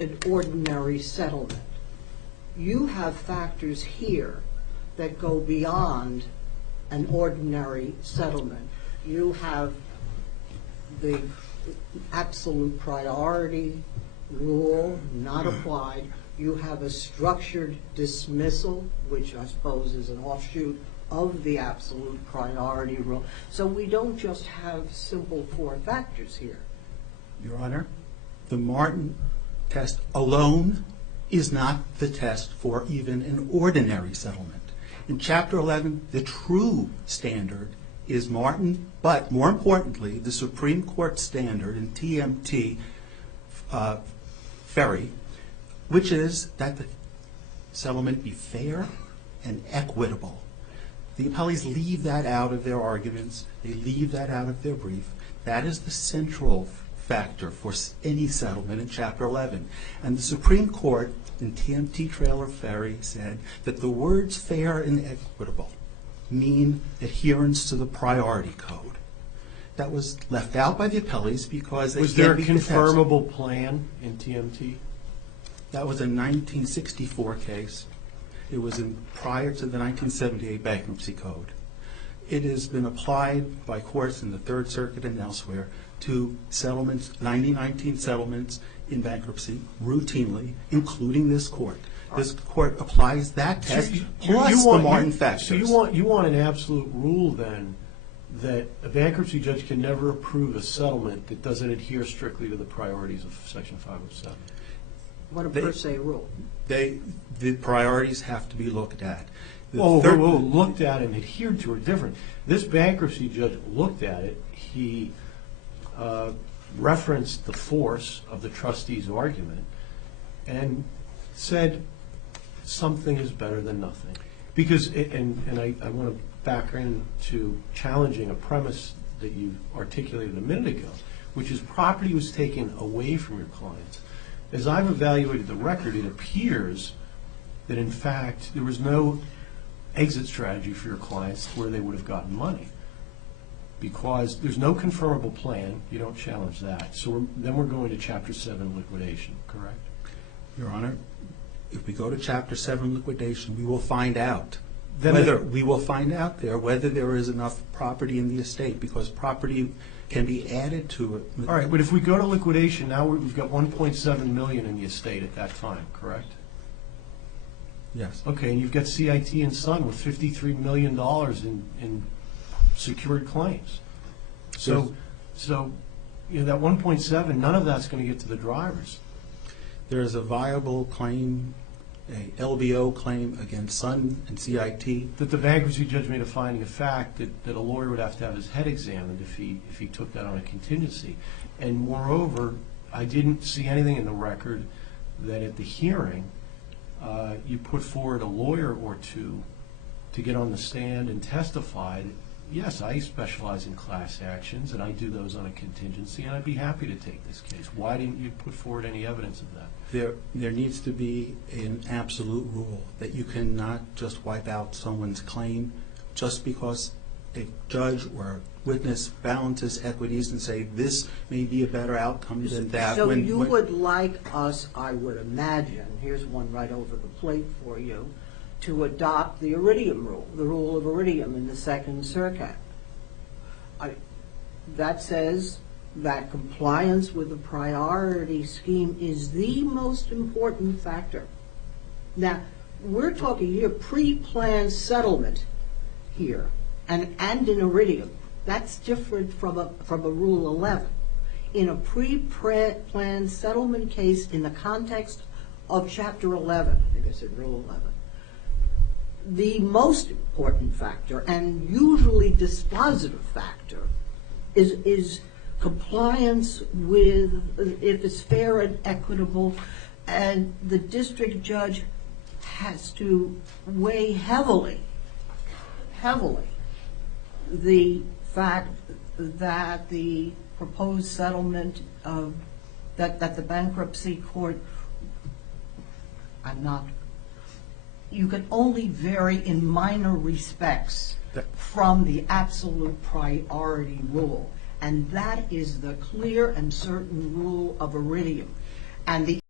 an ordinary settlement. You have factors here that go beyond an ordinary settlement. You have the absolute priority rule not applied. You have a structured dismissal, which I suppose is an offshoot of the absolute priority rule. So we don't just have simple four factors here. Your Honor, the Martin test alone is not the test for even an ordinary settlement. In Chapter 11, the true standard is Martin, but more importantly, the Supreme Court standard in TMT Ferry, which is that the settlement be fair and equitable. The appellees leave that out of their arguments. They leave that out of their brief. That is the central factor for any settlement in Chapter 11. And the Supreme Court in TMT Trailer Ferry said that the words fair and equitable mean adherence to the priority code. That was left out by the appellees because they was there a confirmable plan in TMT? That was a 1964 case. It was prior to the 1978 Bankruptcy Code. It has been applied by courts in the Third Circuit and elsewhere to settlements, 1919 settlements in bankruptcy, routinely, including this court. This court applies that test plus the Martin factors. So you want an absolute rule then that a bankruptcy judge can never approve a settlement that doesn't adhere strictly to the priorities of Section 507? What a per se rule. The priorities have to be looked at. Looked at and adhered to are different. This bankruptcy judge looked at it. He referenced the force of the trustee's argument and said something is better than nothing. Because, and I want to back into challenging a premise that you articulated a minute ago, which is property was taken away from your clients. As I've evaluated the record, it appears that in fact there was no exit strategy for your clients where they would have gotten money. Because there's no confirmable plan, you don't challenge that. So then we're going to Chapter 7 liquidation, correct? Your Honor, if we go to Chapter 7 liquidation, we will find out whether there is enough property in the estate, because property can be added to it. All right, but if we go to liquidation, now we've got $1.7 million in the estate at that time, correct? Yes. Okay, and you've got CIT and Son with $53 million in secured claims. So you know, that 1.7, none of that's going to get to the drivers. There is a viable claim, a LBO claim against Sun and CIT. That the bankruptcy judge made a finding of fact that a lawyer would have to have his head examined if he took that on a contingency. And moreover, I didn't see anything in the record that at the hearing you put forward a lawyer or two to get on the stand and testify. Yes, I specialize in class actions, and I do those on a contingency, and I'd be happy to take this case. Why didn't you put forward any evidence of that? There needs to be an absolute rule that you cannot just wipe out someone's claim just because a judge or a witness balances equities and say this may be a better outcome than that. So you would like us, I would imagine, here's one right over the plate for you, to adopt the Iridium rule, the rule of Iridium in the Second Circuit. That says that compliance with the priority scheme is the most important factor. Now, we're talking here pre-planned settlement here, and in Iridium. That's different from a Rule 11. In a pre-planned settlement case in the context of Chapter 11, I think I said Rule 11, the most important factor and usually dispositive factor is compliance with, if it's fair and equitable, and the district judge has to weigh heavily the fact that the proposed settlement that the bankruptcy court, you can only vary in minor respects from the absolute priority rule. And that is the clear and certain rule of Iridium. And the